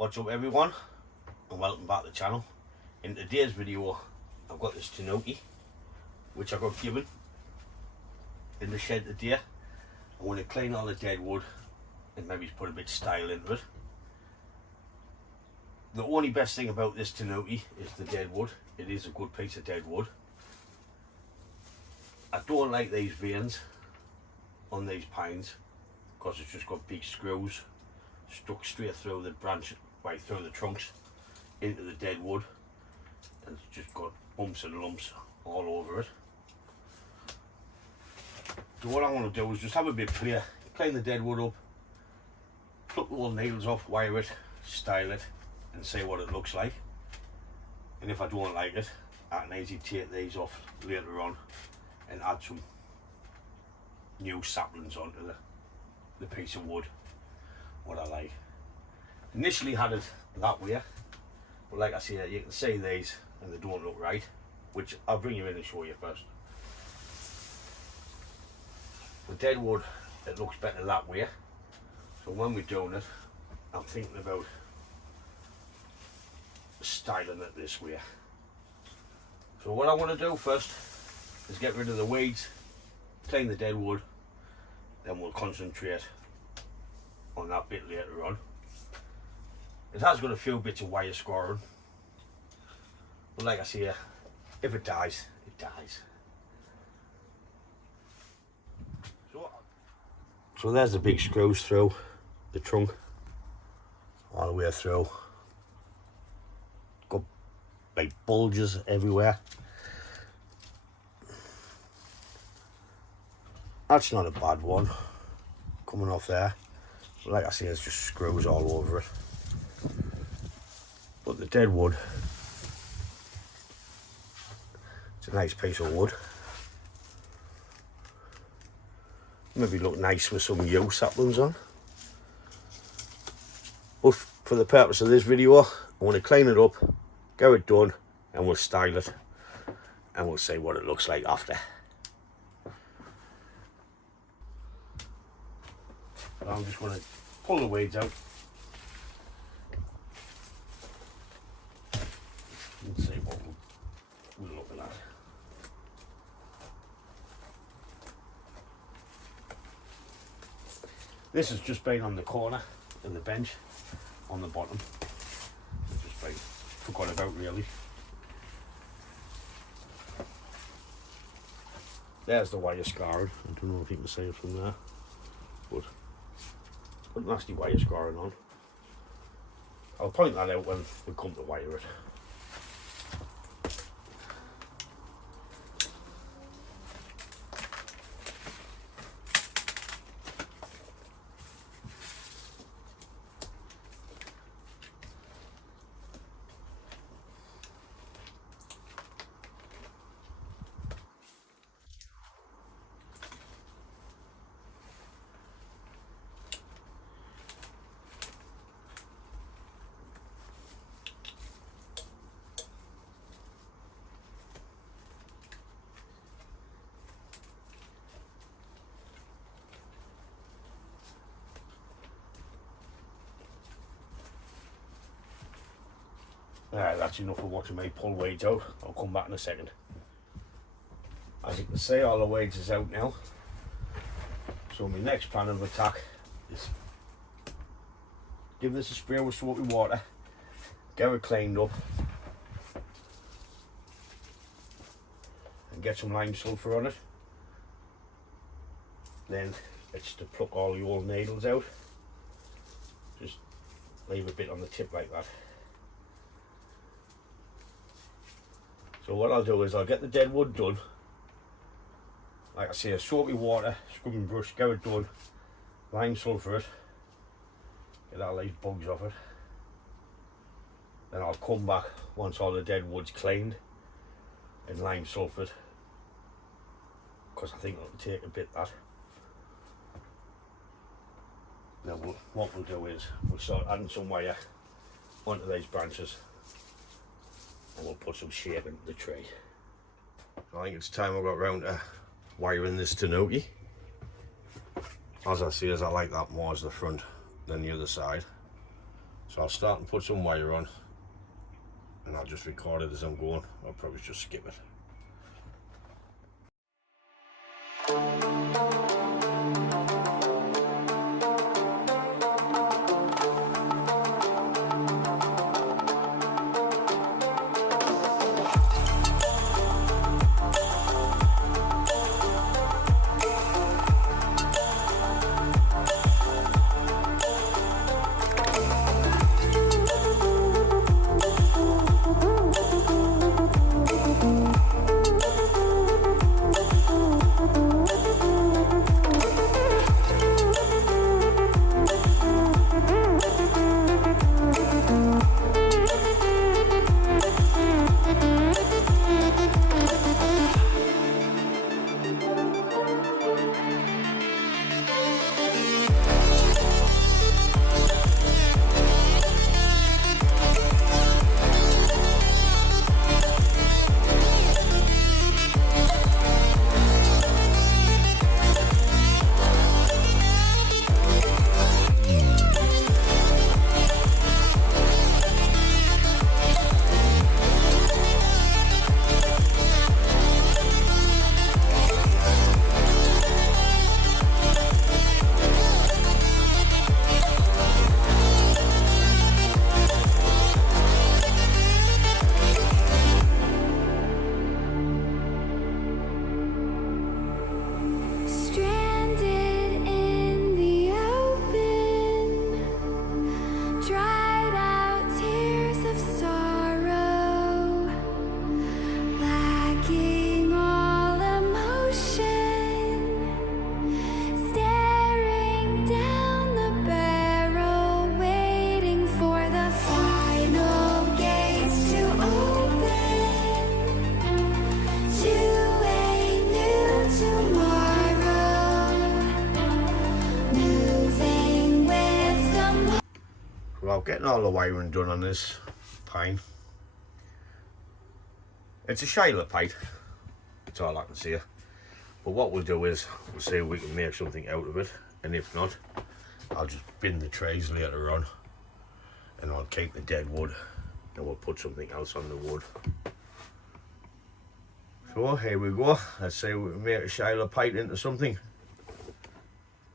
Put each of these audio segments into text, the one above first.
What's up everyone, and welcome back to the channel. In today's video I've got this Tanuki which I got given in the shed today. I want to clean all the dead wood and maybe put a bit of style into it. The only best thing about this Tanuki is the dead wood. It is a good piece of dead wood. I don't like these veins on these pines because it's just got big screws stuck straight through the branch, right through the trunks into the dead wood, and it's just got bumps and lumps all over it. So what I want to do is just have a bit of play, clean the dead wood up, pluck the old needles off, wire it, style it and see what it looks like. And if I don't like it, I can easily take these off later on and add some new saplings onto the piece of wood, what I like. Initially had it that way, but like I say, you can see these and they don't look right, which I'll bring you in and show you first. The dead wood, it looks better that way, so when we're doing it, I'm thinking about styling it this way. So what I want to do first is get rid of the weeds, clean the dead wood, then we'll concentrate on that bit later on. It has got a few bits of wire scoring, but like I say, if it dies, it dies. So there's the big screws through the trunk, all the way through. Got big bulges everywhere. That's not a bad one coming off there. Like I say, it's just screws all over it. But the dead wood, it's a nice piece of wood. Maybe look nice with some yew saplings on. But for the purpose of this video, I want to clean it up, get it done, and we'll style it, and we'll see what it looks like after. I'm just going to pull the weeds out and see what we're looking at. This has just been on the corner of the bench on the bottom. It's just been forgot about really. There's the wire scarring. I don't know if you can see it from there, but got nasty wire scoring on. I'll point that out when we come to wire it. Alright, that's enough of watching me pull weeds out. I'll come back in a second. As you can see, all the weeds is out now. So my next plan of attack is give this a spray with soapy water, get it cleaned up, and get some lime sulphur on it. Then it's to pluck all the old needles out. Just leave a bit on the tip like that. So what I'll do is I'll get the dead wood done. Like I say, soapy water, scrubbing brush, get it done, lime sulphur it, get all these bugs off it. Then I'll come back once all the dead wood's cleaned and lime sulphur it, because I think it'll take a bit that. Then what we'll do is we'll start adding some wire onto these branches, and we'll put some shape into the tree. I think it's time I got round to wiring this Tanuki. As I say, I like that more as the front than the other side. So I'll start and put some wire on, and I'll just record it as I'm going. I'll probably just skip it. Well, getting all the wiring done on this pine. It's a Shiloh pipe, that's all I can say. But what we'll do is, we'll see if we can make something out of it, and if not, I'll just bin the trays later on, and I'll keep the dead wood, and we'll put something else on the wood. So here we go, let's see if we can make a Shiloh pipe into something.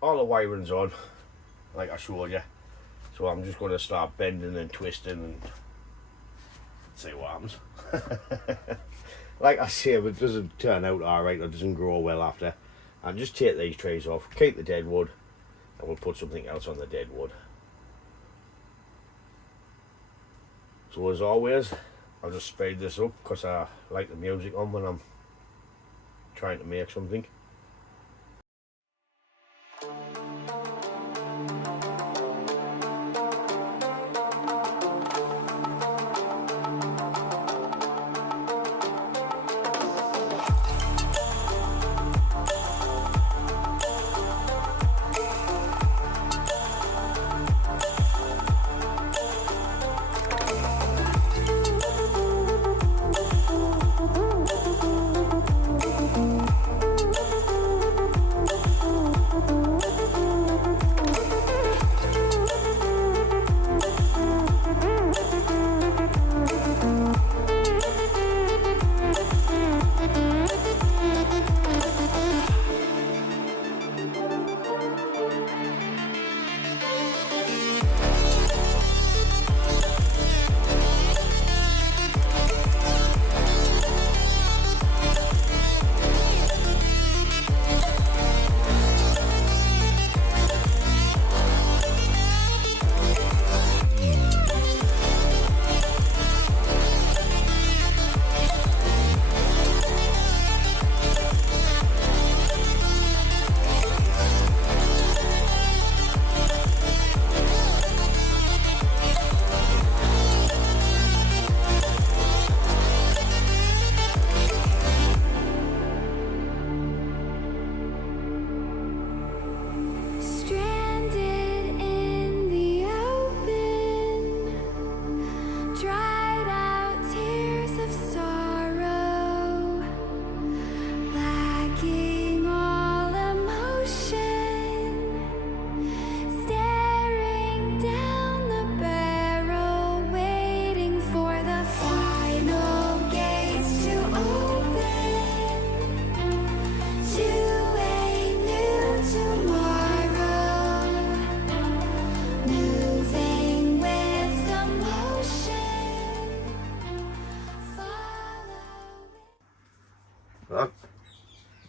All the wiring's on, like I showed you. So I'm just going to start bending and twisting and see what happens. Like I say, if it doesn't turn out alright or doesn't grow well after, I'll just take these trays off, keep the dead wood, and we'll put something else on the dead wood. So as always, I'll just speed this up because I like the music on when I'm trying to make something.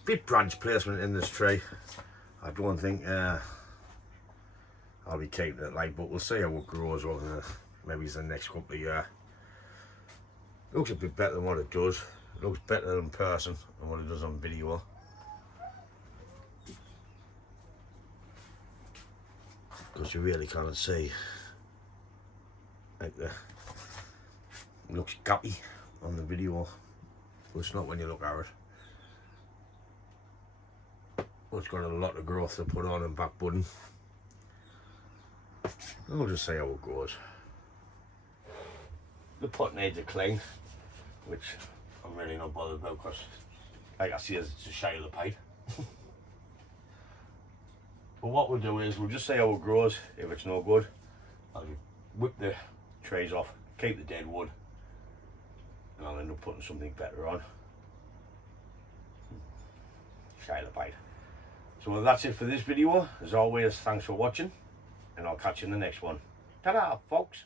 Bit branch placement in this tree. I don't think I'll be keeping it like, but we'll see how it grows over maybe the next couple of years. Looks a bit better than what it does. It looks better in person than what it does on video. Because you really can't see, like it looks gappy on the video, but it's not when you look at it. But it's got a lot of growth to put on and back budding. We'll just see how it goes. The pot needs a clean, which I'm really not bothered about because, like I see, it's a shy of the pipe. But what we'll do is we'll just see how it grows. If it's no good, I'll whip the trays off, keep the dead wood, and I'll end up putting something better on. Shy of the pipe. So that's it for this video. As always, thanks for watching, and I'll catch you in the next one. Ta-da, folks.